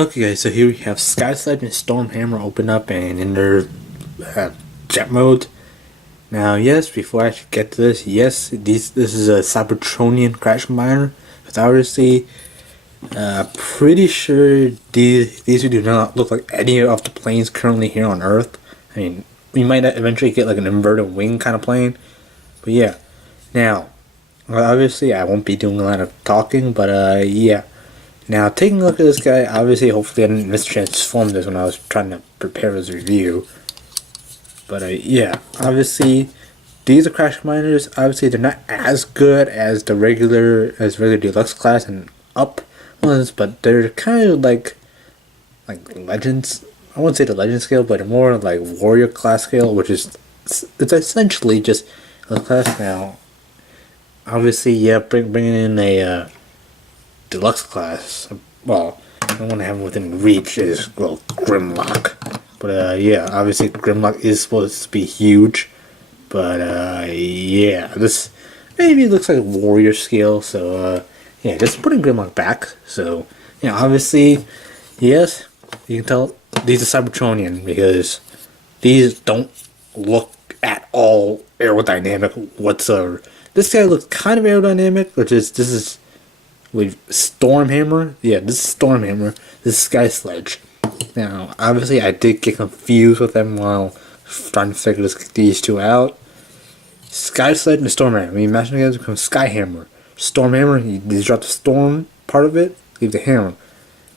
Okay guys, so here we have Skysledge and Stormhammer open up and in their jet mode. Now yes, before I actually get to this, yes, this is a Cybertronian crash combiner. But obviously, pretty sure these do not look like any of the planes currently here on Earth. I mean, we might eventually get like an inverted wing kind of plane. But yeah, now, obviously I won't be doing a lot of talking, but yeah. Now, taking a look at this guy, obviously, hopefully I didn't mistransform this when I was trying to prepare this review. But yeah, obviously, these are crash miners. Obviously, they're not as good as the regular deluxe class and up ones, but they're kind of like legends. I wouldn't say the legend scale, but more like warrior class scale, which is it's essentially just a class now. Obviously, yeah, bringing in a deluxe class. Well, I don't want to have it within reach is, well, Grimlock. But yeah, obviously Grimlock is supposed to be huge. But yeah, this maybe looks like warrior scale. So yeah, just putting Grimlock back. So yeah, obviously, yes, you can tell these are Cybertronian because these don't look at all aerodynamic whatsoever. This guy looks kind of aerodynamic, which is this is with Stormhammer. Yeah, this is Stormhammer. This is Skysledge. Now, obviously, I did get confused with them while trying to figure these two out. Skysledge and Stormhammer. When you imagine together, becomes Skyhammer. Stormhammer, you drop the storm part of it, leave the hammer.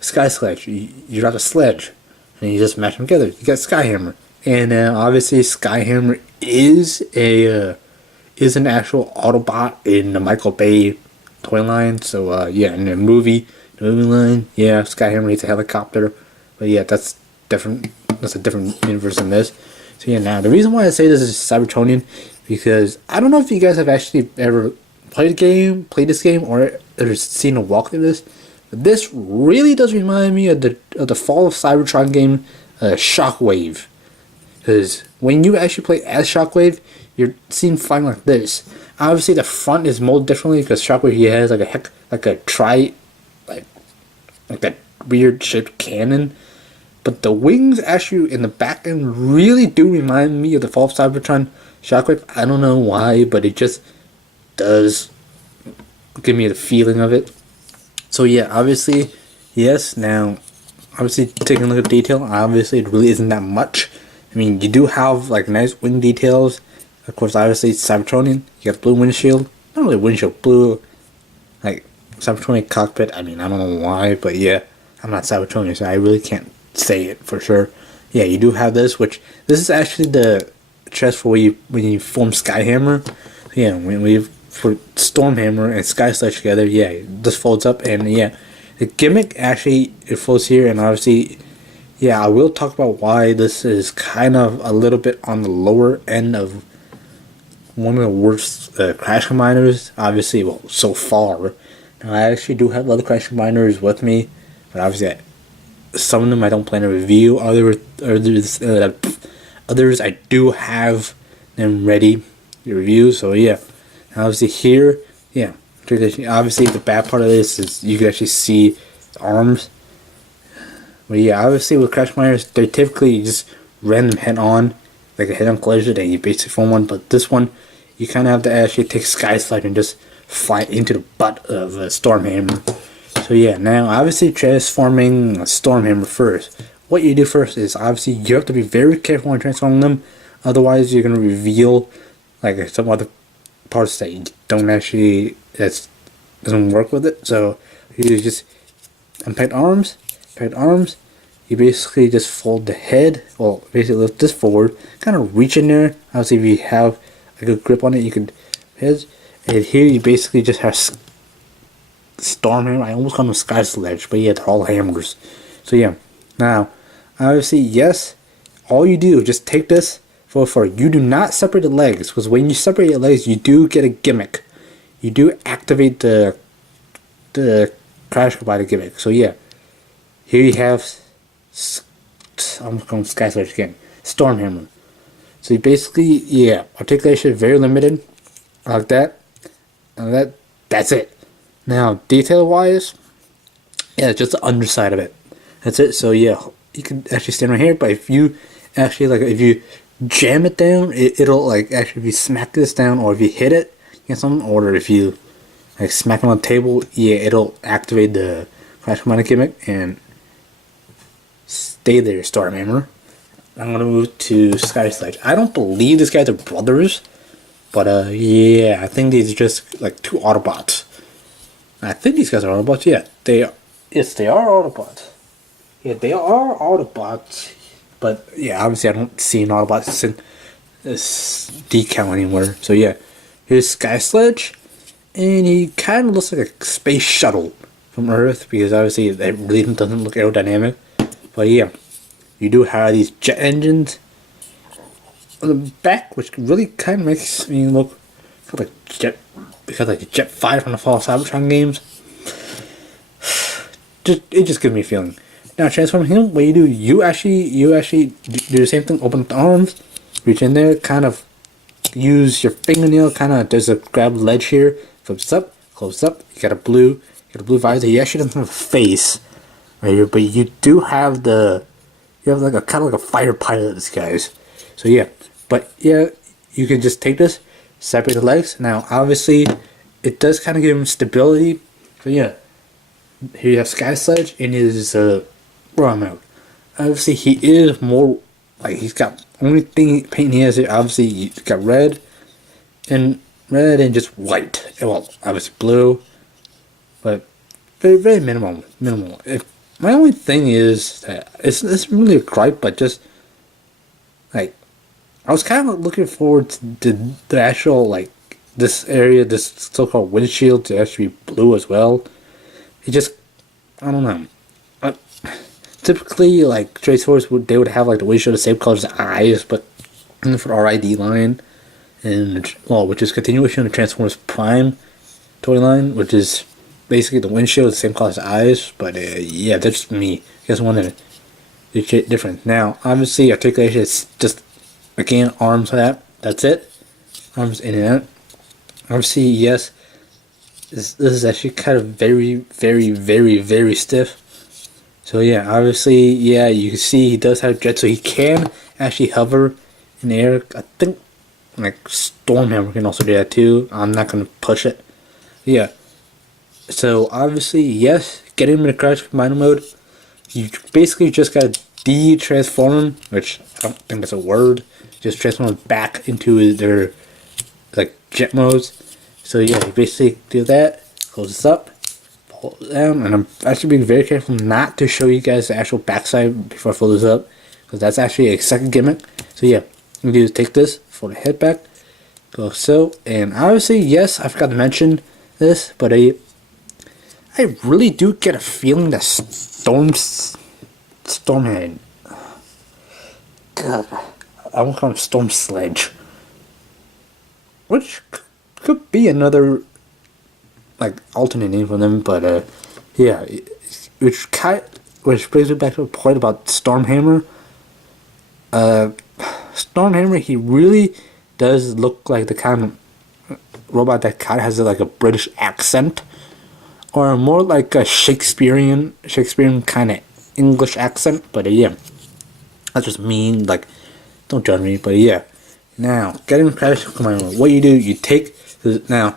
Skysledge, you drop the sledge, and you just match them together. You got Skyhammer. And obviously, Skyhammer is an actual Autobot in the Michael Bay toy line. So yeah, in the movie line, yeah, Skyhammer needs a helicopter, but yeah, that's different. That's a different universe than this. So yeah, now the reason why I say this is Cybertronian because I don't know if you guys have actually ever played this game, or seen a walkthrough of this. But this really does remind me of the Fall of Cybertron game, Shockwave. Because when you actually play as Shockwave, you're seen flying like this. Obviously, the front is molded differently because Shockwave he has like that weird shaped cannon, but the wings actually in the back end really do remind me of the Fall of Cybertron Shockwave. I don't know why, but it just does give me the feeling of it. So yeah, obviously, yes. Now, obviously, taking a look at detail, obviously it really isn't that much. I mean, you do have like nice wing details. Of course, obviously, it's Cybertronian. You got blue windshield. Not really windshield, blue, like, Cybertronian cockpit. I mean, I don't know why, but yeah. I'm not Cybertronian, so I really can't say it for sure. Yeah, you do have this, which, this is actually the chest for when you form Skyhammer. Yeah, when we for Stormhammer and Skysledge together, yeah, this folds up, and yeah. The gimmick, actually, it folds here, and obviously, yeah, I will talk about why this is kind of a little bit on the lower end of one of the worst crash combiners, obviously, well, so far. Now, I actually do have other crash combiners with me, but obviously, some of them I don't plan to review. Others I do have them ready to review. So yeah, now, obviously here, yeah, obviously the bad part of this is you can actually see the arms. But yeah, obviously with crash combiners, they're typically just random head-on, like a head-on collision, and you basically form one. But this one, you kind of have to actually take Skyslide and just fly into the butt of a Stormhammer. So yeah, now obviously transforming a Stormhammer first. What you do first is obviously you have to be very careful when transforming them. Otherwise, you're gonna reveal like some other parts that you don't actually doesn't work with it. So you just unpack arms. You basically just fold the head. Well, basically lift this forward, kind of reach in there. Obviously, if you have a good grip on it, you can head. And here you basically just have Stormhammer. I almost call them Skysledge, but yeah, they're all hammers. So yeah, now obviously yes, all you do is just take this for you do not separate the legs, because when you separate your legs, you do get a gimmick. You do activate the crash combiner gimmick. So yeah, here you have I'm going Skysledge again, Stormhammer. So you basically, yeah, articulation very limited, like that, and that's it. Now, detail wise, yeah, just the underside of it. That's it. So yeah, you can actually stand right here. But if you actually if you jam it down, it'll like actually if you smack this down, or if you hit it against something, or if you like smack it on the table, yeah, it'll activate the Crash Commando gimmick and stay there, Stormhammer. I'm gonna move to Skysledge. I don't believe these guys are brothers, but yeah, I think these are just like two Autobots. I think these guys are Autobots. Yeah, they are. Yes, they are Autobots. Yeah, they are Autobots. But yeah, obviously I don't see an Autobot in this decal anywhere. So yeah, here's Skysledge, and he kind of looks like a space shuttle from Earth because obviously it really doesn't look aerodynamic. But yeah, you do have these jet engines on the back, which really kind of makes me look like Jet 5 from the Fall Cybertron games. It just gives me a feeling. Now transforming him, what you actually do the same thing. Open up the arms, reach in there, kind of use your fingernail, kind of there's a grab ledge here, flips up, close up. You got a blue visor. You actually don't have a face right here, but you do have like a kind of like a fighter pilot. This guys. So yeah, but yeah, you can just take this, separate the legs. Now obviously, it does kind of give him stability. So yeah, here you have Skysledge in his raw mode. Obviously, he is more like he's got only thing paint he has here. Obviously, he's got red and just white. Well, obviously blue, but very minimal. If my only thing is that it's really a gripe, but just like I was kind of looking forward to the actual like this area, this so-called windshield to actually be blue as well. It just I don't know. Typically, like Transformers, they would have like the windshield the same color as the eyes, but for the RiD line, and which is continuation of the Transformers Prime toy line, which is basically the windshield is the same color as the eyes. But yeah, that's just me. I guess one different. Now, obviously, articulation is just again arms that. That's it. Arms in and out. Obviously, yes. This is actually kind of very stiff. So yeah, obviously, yeah, you can see he does have jet, so he can actually hover in the air. I think like Stormhammer can also do that too. I'm not gonna push it. Yeah. So obviously, yes, getting him in the Crash Commando mode, you basically just gotta de-transform, which I don't think that's a word. Just transform back into their like jet modes. So yeah, you basically do that. Close this up. And I'm actually being very careful not to show you guys the actual backside before I fold this up, because that's actually a second gimmick. So yeah, you do is take this, fold the head back, go so, and obviously yes, I forgot to mention this, but I really do get a feeling that Stormhead, God, I won't call him Stormsledge, which could be another like alternate name for them, but yeah, which brings me back to a point about Stormhammer. Stormhammer, he really does look like the kind of robot that kind of has like a British accent, or more like a Shakespearean kind of English accent. But yeah, that's just mean. Like, don't judge me. But yeah, now getting Crash Commando. What you do, you take now.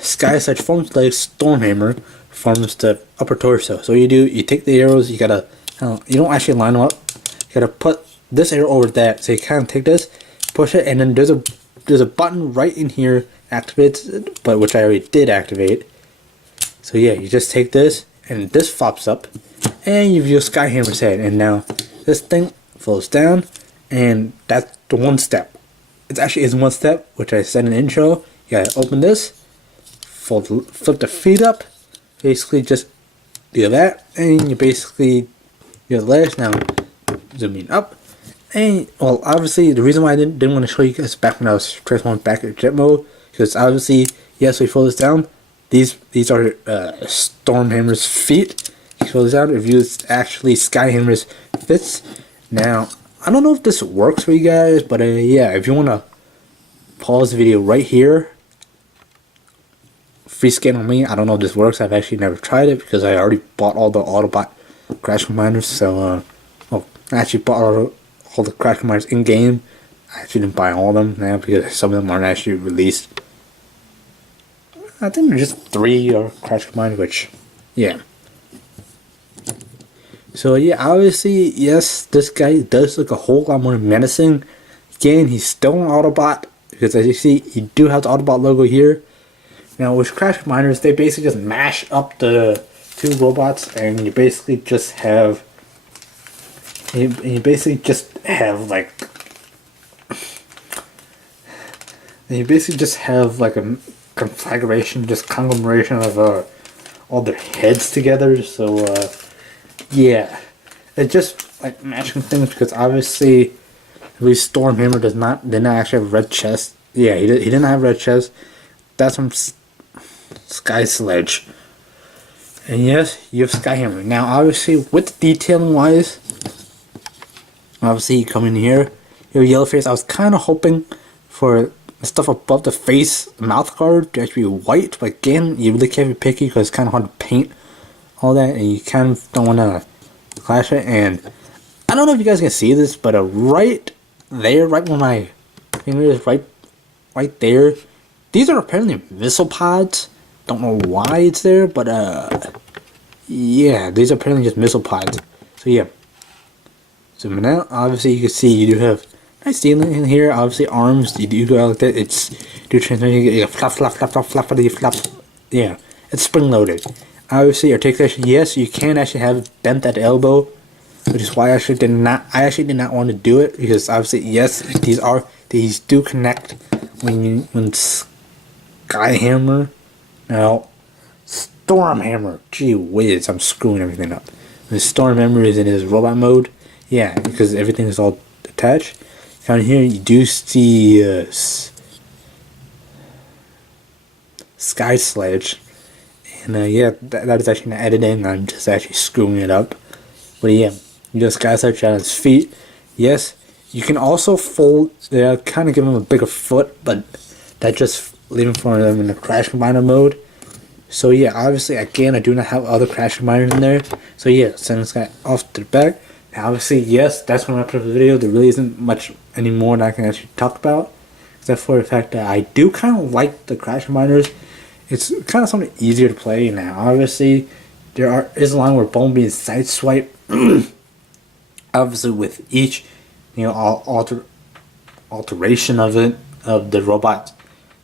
Skysledge forms like Stormhammer forms the upper torso. So you take the arrows, you gotta, you don't actually line them up. You gotta put this arrow over that. So you kind of take this, push it, and then there's a button right in here activates it, but which I already did activate. So yeah, you just take this, and this flops up, and you've used Skyhammer's head, and now this thing flows down, and that's the one step. It actually is one step, which I said in the intro. You gotta open this. Flip the feet up, basically just do that, and you basically your legs now zooming up, and well, obviously the reason why I didn't want to show you guys back when I was transforming back in jet mode, because obviously yes, we fold this down. These are Stormhammer's feet. You fold this down. If you actually Skyhammer's fists. Now I don't know if this works for you guys, but yeah, if you wanna pause the video right here. Free scan on me. I don't know if this works. I've actually never tried it because I already bought all the Autobot Crash Combiners. So, oh, I actually bought all the Crash Combiners in game. I actually didn't buy all of them now because some of them aren't actually released. I think there's just 3 or Crash Combiners, which, yeah. So yeah, obviously, yes, this guy does look a whole lot more menacing. Again, he's still an Autobot, because as you see, you do have the Autobot logo here. Now, with Crash Combiners, they basically just mash up the 2 robots, and you basically just have... You basically just have, like... You basically just have, like, a configuration, just conglomeration of all their heads together, so, yeah. It's just, like, matching things, because obviously... At least Stormhammer did not actually have a red chest. Yeah, he didn't have a red chest. That's from Skysledge. And yes, you have Skyhammer. Now, obviously, with detailing wise, obviously you come in here, you have yellow face. I was kind of hoping for the stuff above the face, the mouth guard, to actually be white. But again, you really can't be picky because it's kind of hard to paint all that, and you kind of don't want to clash it. And I don't know if you guys can see this, but right there, right where my finger is, right there, these are apparently missile pods. Don't know why it's there, but yeah, these are apparently just missile pods. So yeah, zooming out, obviously you can see you do have nice detailing in here. Obviously arms, you do go like that. It's do transmission, you get flap, flap, flap, flap, flap, flap, flap. Yeah, it's spring loaded. Obviously articulation, yes, you can actually have it bent at the elbow, which is why I actually did not want to do it, because obviously, yes, these do connect when Skyhammer. Now, Stormhammer, gee whiz, I'm screwing everything up. When Stormhammer is in his robot mode, yeah, because everything is all attached. Down here, you do see Skysledge, and yeah, that is actually an editing. I'm just actually screwing it up, but yeah. You just Skysledge on his feet. Yes, you can also fold. Yeah, kind of give him a bigger foot, but that just leaving for him in the Crash Combiner mode. So yeah, obviously again, I do not have other Crash Combiners in there. So yeah, send this guy off to the back. Now, obviously, yes, that's when I put the video. There really isn't much anymore that I can actually talk about, except for the fact that I do kind of like the Crash Combiners. It's kind of something easier to play now. Obviously, is a line where Bumblebee is sideswipe. Obviously, with each, alteration of the robot,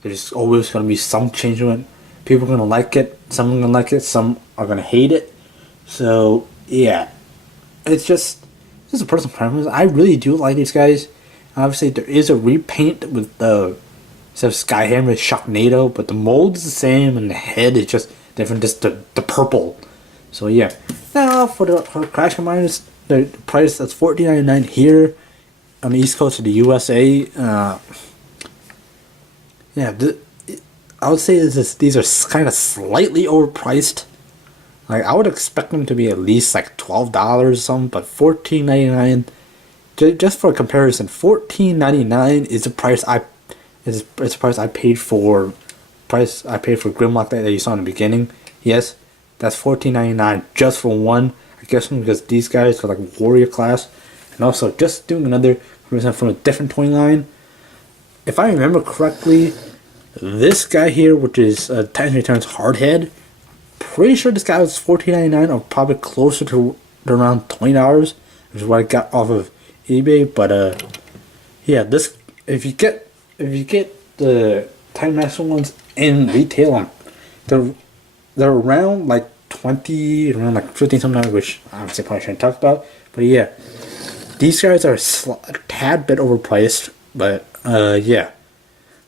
there's always going to be some change in it. People are going to like it, some are going to like it, some are going to hate it. So, yeah. It's just a personal preference. I really do like these guys. Obviously, there is a repaint with the, instead of Skyhammer, it's Shocknado, but the mold is the same, and the head is just different, just the purple. So, yeah. Now, for Crash Combiners, the price that's $14.99 here on the East Coast of the USA. Yeah, I would say these are kind of slightly overpriced. Like, I would expect them to be at least like $12 or something, but $14.99. Just for comparison, $14.99 is the price I paid for Grimlock that you saw in the beginning. Yes, that's $14.99 just for one. I guess because these guys are like warrior class, and also just doing another from a different toy line. If I remember correctly, this guy here, which is Titan Returns Hardhead, pretty sure this guy was $14.99 or probably closer to around $20, which is what I got off of eBay. But yeah, this if you get the Titan Master ones in retail, they're around like around like 15 something, which obviously probably shouldn't talk about. But yeah, these guys are a tad bit overpriced. But yeah,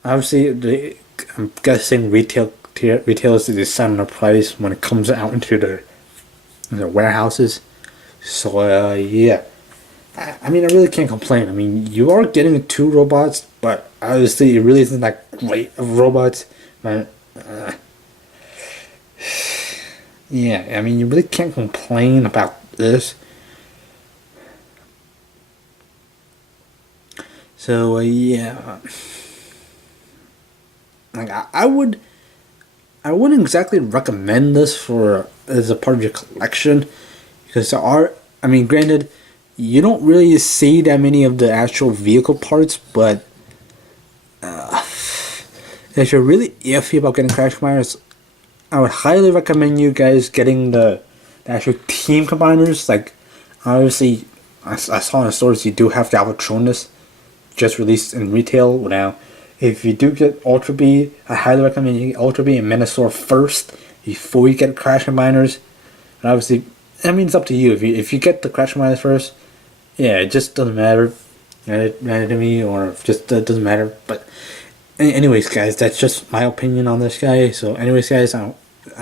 obviously I'm guessing retailers decide on the price when it comes out into the warehouses. So yeah, I mean, I really can't complain. I mean, you are getting 2 robots, but obviously it really isn't that great of robots. But yeah, I mean, you really can't complain about this. So yeah, like I wouldn't exactly recommend this as a part of your collection, because I mean, granted, you don't really see that many of the actual vehicle parts, but if you're really iffy about getting crash combiners, I would highly recommend you guys getting the actual team combiners. Like, obviously, I saw in the stores you do have the Albatronus just released in retail now. If you do get Ultra B, I highly recommend you get Ultra B and Menasor first before you get crash combiners. And obviously, I mean, it's up to you. If you get the crash combiners first, yeah, it just doesn't matter. Matter to me, or just doesn't matter. But anyways, guys, that's just my opinion on this guy. So anyways, guys, I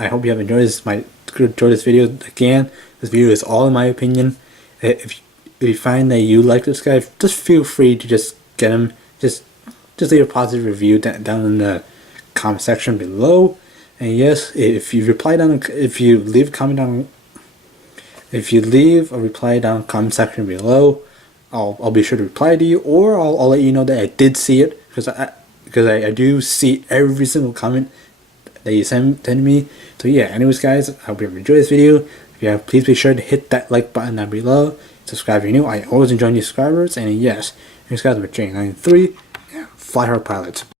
hope you have enjoyed this video. Again, this video is all in my opinion. If you find that you like this guy, just feel free to just get him. Just leave a positive review down in the comment section below. And yes, if you leave a reply down in the comment section below, I'll be sure to reply to you, or I'll let you know that I did see it, because I do see every single comment that you send me. So yeah, anyways, guys, I hope you have enjoyed this video. If you have, please be sure to hit that like button down below. Subscribe if you're new. I always enjoy new subscribers. And yes, these guys are J93. Yeah, fly hard pilots.